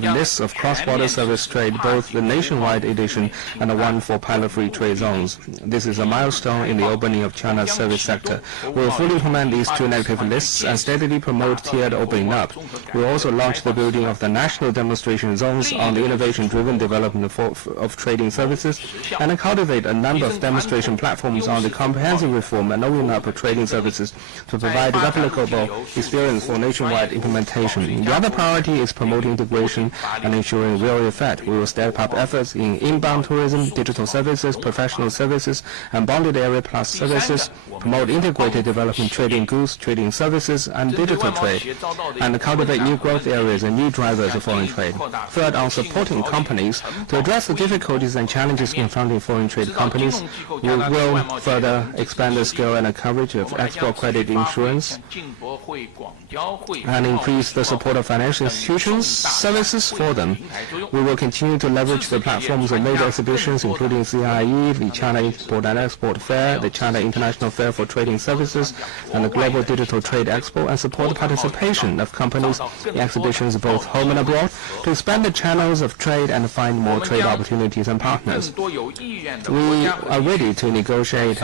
The list of cross-border service trade, both the nationwide edition and the one for pilot-free trade zones. This is a milestone in the opening of China's service sector. We will fully implement these two negative lists and steadily promote tiered opening up. We will also launch the building of the national demonstration zones on the innovation-driven development of trading services and cultivate a number of demonstration platforms on the comprehensive reform and opening up of trading services to provide replicable experience for nationwide implementation. The other priority is promoting integration and ensuring real effect. We will step up efforts in inbound tourism, digital services, professional services, and bonded area plus services, promote integrated development, trading goods, trading services, and digital trade, and cultivate new growth areas and new drivers of foreign trade. Third, on supporting companies to address the difficulties and challenges confronting foreign trade companies, we will further expand the scale and the coverage of export credit insurance and increase the support of financial institutions, services for them. We will continue to leverage the platforms of major exhibitions, including CIE, the China Import and Export Fair, the China International Fair for Trading Services, and the Global Digital Trade Expo, and support the participation of companies in exhibitions both home and abroad to expand the channels of trade and find more trade opportunities and partners. We are ready to negotiate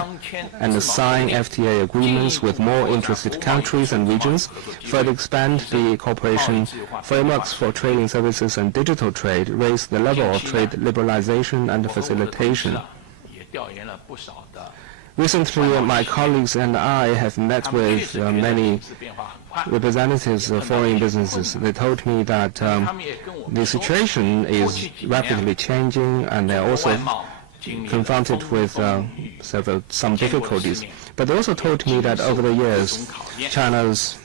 and sign FTA agreements with more interested countries and regions, further expand the cooperation frameworks for trading services and digital trade, raise the level of trade liberalization and facilitation. Recently, my colleagues and I have met with many representatives of foreign businesses. They told me that the situation is rapidly changing and they're also confronted with some difficulties. But they also told me that over the years, China's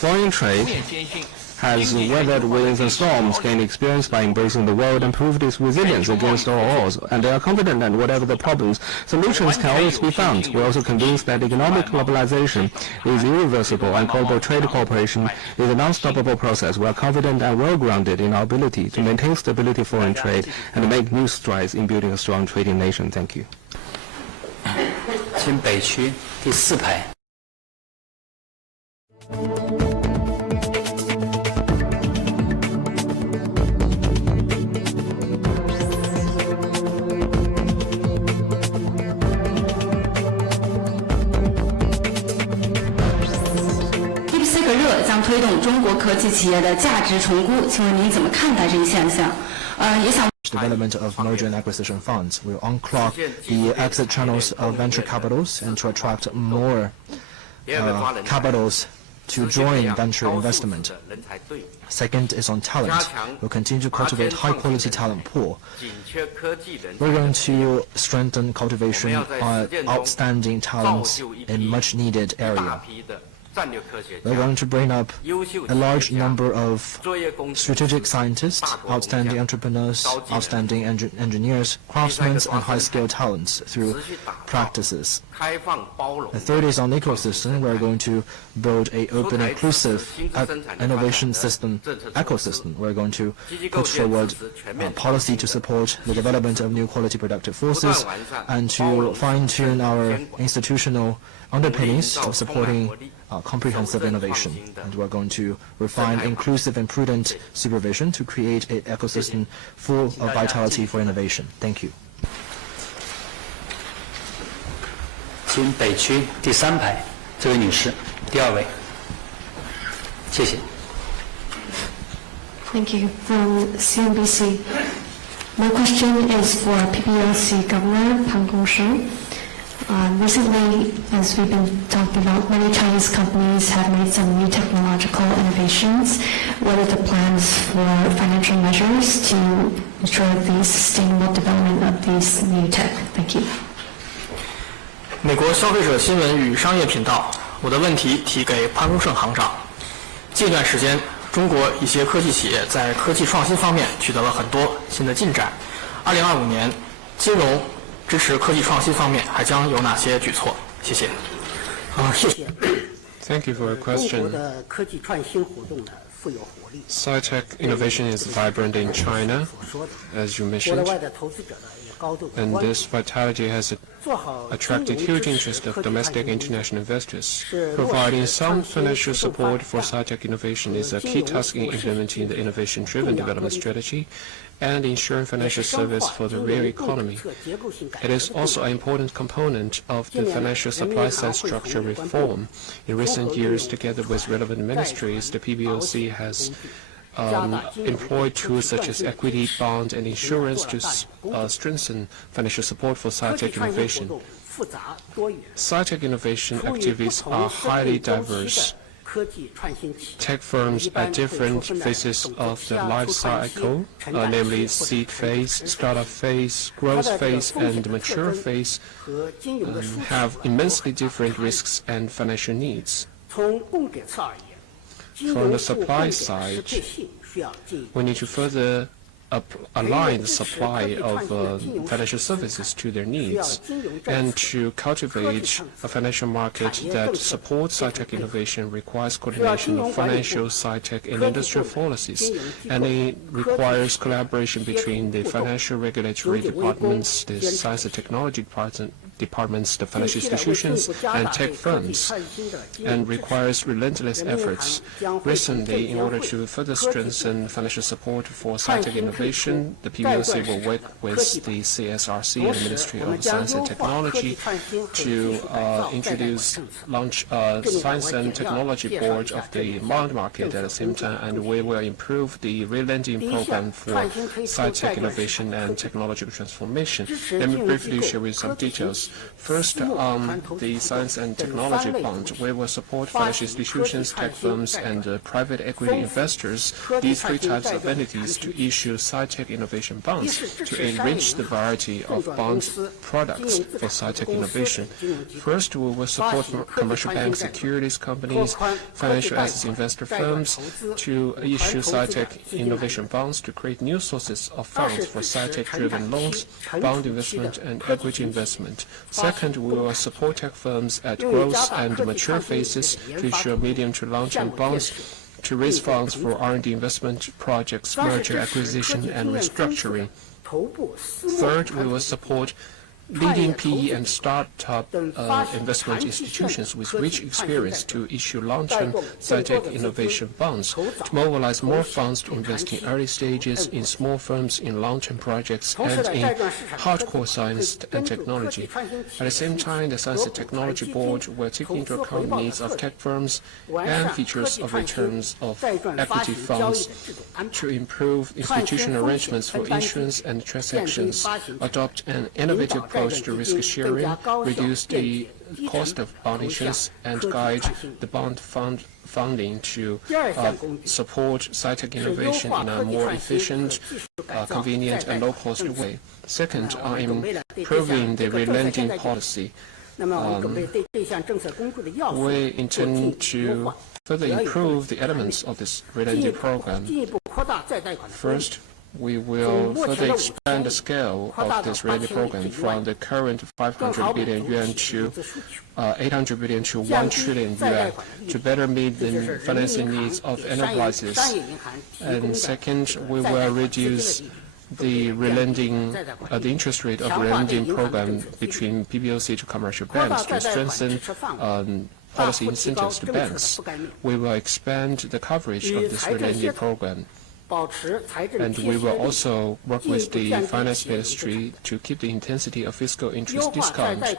foreign trade has weathered winds and storms, gained experience by embracing the world, and proved its resilience against all odds. And they are confident that whatever the problems, solutions can always be found. We're also convinced that economic globalization is irreversible and global trade cooperation is an unstoppable process. We are confident and well-grounded in our ability to maintain stability of foreign trade and to make new strides in building a strong trading nation. Thank you. 请北区第4排。第四个热将推动中国科技企业的价值重估，请问您怎么看待这一现象？也想。development of merger and acquisition funds. We'll unclog the exit channels of venture capitals and to attract more capitals to join venture investment. Second is on talent. We'll continue to cultivate high-quality talent pool. We're going to strengthen cultivation of outstanding talents in much-needed area. We're going to bring up a large number of strategic scientists, outstanding entrepreneurs, outstanding engineers, craftsmen, and high-skilled talents through practices. The third is on ecosystem. We're going to build an open, inclusive innovation ecosystem. We're going to put forward policy to support the development of new quality productive forces and to fine-tune our institutional underpinnings of supporting comprehensive innovation. And we're going to refine inclusive and prudent supervision to create an ecosystem full of vitality for innovation. Thank you. 请北区第3排这位女士，第2位，谢谢。Thank you. From CNBC. My question is for PBOC Governor Pan Gongsheng. Recently, as we've been talking about, many Chinese companies have made some new technological innovations. What are the plans for financial measures to ensure the sustainable development of these new tech? Thank you. 美国消费者新闻与商业频道，我的问题提给潘功胜行长。近段时间，中国一些科技企业在科技创新方面取得了很多新的进展。2025年，金融支持科技创新方面还将有哪些举措？谢谢。谢谢。Thank you for your question. 中国的科技创新活动呢，富有活力。Sci-tech innovation is vibrant in China, as you mentioned, 国外的投资者呢也高度 and 关注。 this vitality has attracted huge interest of domestic and international investors. Providing sound financial support for sci-tech innovation is a key task in implementing the innovation-driven development strategy and ensuring financial service for the real economy. It is also an important component of the financial supply side structure reform. In recent years, together with relevant ministries, the PBOC has employed tools such as equity, bond, and insurance to strengthen financial support for sci-tech innovation. Sci-tech innovation activities are highly diverse. Tech firms at different phases of the life cycle, namely seed phase, startup phase, growth phase, and mature phase, have immensely different risks and financial needs. From the supply side, we need to further align the supply of financial services to their needs and to cultivate a financial market that supports sci-tech innovation requires coordination of financial, sci-tech, and industrial policies, and it requires collaboration between the financial regulatory departments, the science and technology departments, the financial institutions, and tech firms, and requires relentless efforts. Recently, in order to further strengthen financial support for sci-tech innovation, the PBOC will work with the CSRC and Ministry of Science and Technology to launch Science and Technology Board of the bond market at the same time, and we will improve the re-lending program for sci-tech innovation and technological transformation. Let me briefly share with some details. First, on the Science and Technology Bond, we will support financial institutions, tech firms, and private equity investors, these three types of entities, to issue sci-tech innovation bonds to enrich the variety of bond products for sci-tech innovation. First, we will support commercial bank securities companies, financial assets investor firms to issue sci-tech innovation bonds to create new sources of funds for sci-tech-driven loans, bond investment, and equity investment. Second, we will support tech firms at growth and mature phases to issue medium to long-term bonds to raise funds for R&D investment projects, merger, acquisition, and restructuring. Third, we will support leading PE and startup investment institutions with rich experience to issue long-term sci-tech innovation bonds, to mobilize more funds to invest in early stages, in small firms, in long-term projects, and in hardcore science and technology. At the same time, the Science and Technology Board will take into account needs of tech firms and features of returns of equity funds to improve institutional arrangements for issuance and transactions, adopt an innovative approach to risk sharing, reduce the cost of bond issuance, and guide the bond funding to support sci-tech innovation in a more efficient, convenient, and low-cost way. Second, on improving the relending policy. We intend to further improve the elements of this relending program. First, we will further expand the scale of this relending program from the current 500 billion yuan to 800 billion to 1 trillion yuan to better meet the financing needs of enterprises. And second, we will reduce the relending, the interest rate of relending program between PBOC to commercial banks to strengthen policy incentives to banks. We will expand the coverage of this relending program. And we will also work with the finance ministry to keep the intensity of fiscal interest discount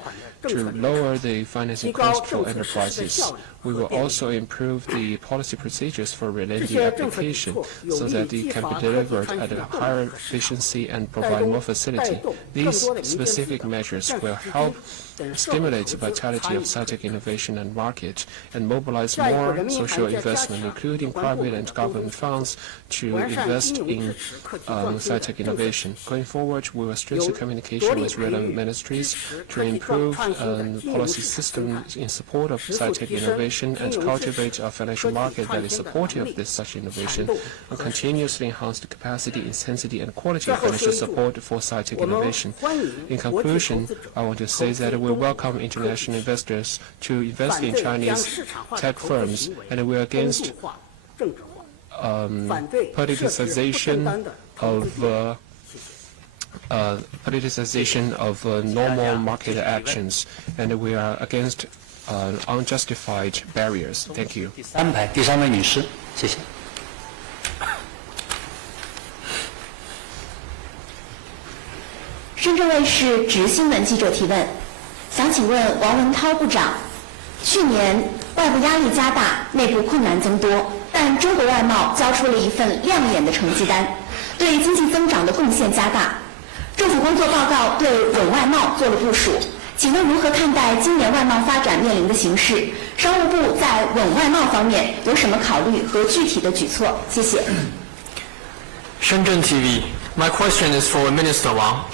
to lower the financing cost for enterprises. We will also improve the policy procedures for relending application so that it can be delivered at a higher efficiency and provide more facility. These specific measures will help stimulate the vitality of sci-tech innovation and market and mobilize more social investment, including private and government funds, to invest in sci-tech innovation. Going forward, we will strengthen communication with relevant ministries to improve policy systems in support of sci-tech innovation and cultivate a financial market that is supportive of such innovation, and continuously enhance the capacity, intensity, and quality of financial support for sci-tech innovation. In conclusion, I want to say that we welcome international investors to invest in Chinese tech firms, and we are against politicization of normal market actions, and we are against unjustified barriers. Thank you. 第三排，第三位女士，谢谢。深圳卫视直新闻记者提问，想请问王文涛部长，去年外部压力加大，内部困难增多，但中国外贸交出了一份亮眼的成绩单，对经济增长的贡献加大。政府工作报告对稳外贸做了部署，请问如何看待今年外贸发展面临的形势？商务部在稳外贸方面有什么考虑和具体的举措？谢谢。Shenzhen TV, my question is for Minister Wang.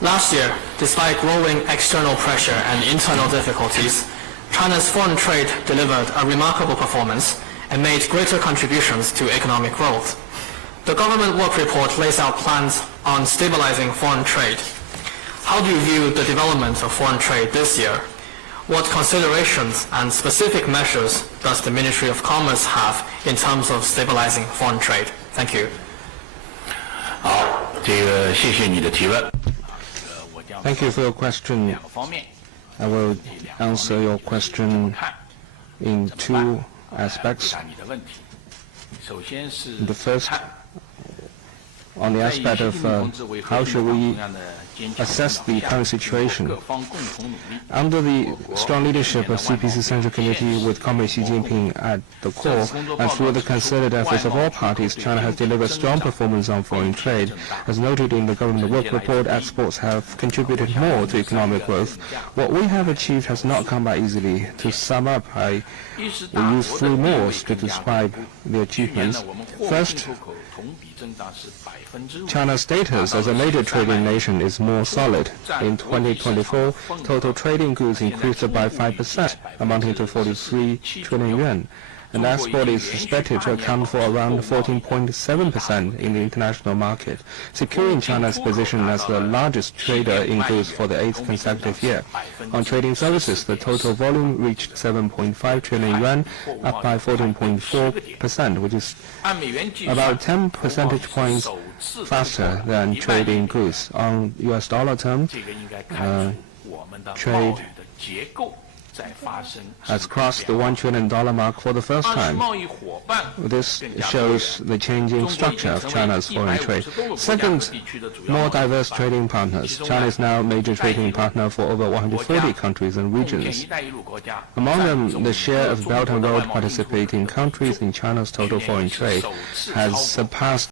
Last year, despite growing external pressure and internal difficulties, China's foreign trade delivered a remarkable performance and made greater contributions to economic growth. The government work report lays out plans on stabilizing foreign trade. How do you view the development of foreign trade this year? What considerations and specific measures does the Ministry of Commerce have in terms of stabilizing foreign trade? Thank you. 好，谢谢你的提问。 Thank you for your question. I will answer your question in two aspects. The first, on the aspect of how should we assess the current situation. Under the strong leadership of CPC Central Committee with Comrade Xi Jinping at the core, and through the concerted efforts of all parties, China has delivered strong performance on foreign trade. As noted in the government work report, exports have contributed more to economic growth. What we have achieved has not come by easily. To sum up, I will use three modes to describe the achievements. First, China's status as a major trading nation is more solid. In 2024, total trading goods increased by 5%, amounting to 43 trillion yuan. and export is expected to account for around 14.7% in the international market, securing China's position as the largest trader in goods for the 8th consecutive year. On trading services, the total volume reached 7.5 trillion yuan, up by 14.4%, which is about 10 percentage points faster than trading goods. On US dollar term, trade has crossed the $1 trillion mark for the first time. This shows the changing structure of China's foreign trade. Second, more diverse trading partners. China is now a major trading partner for over 140 countries and regions. Among them, the share of Belt and Road participating countries in China's total foreign trade has surpassed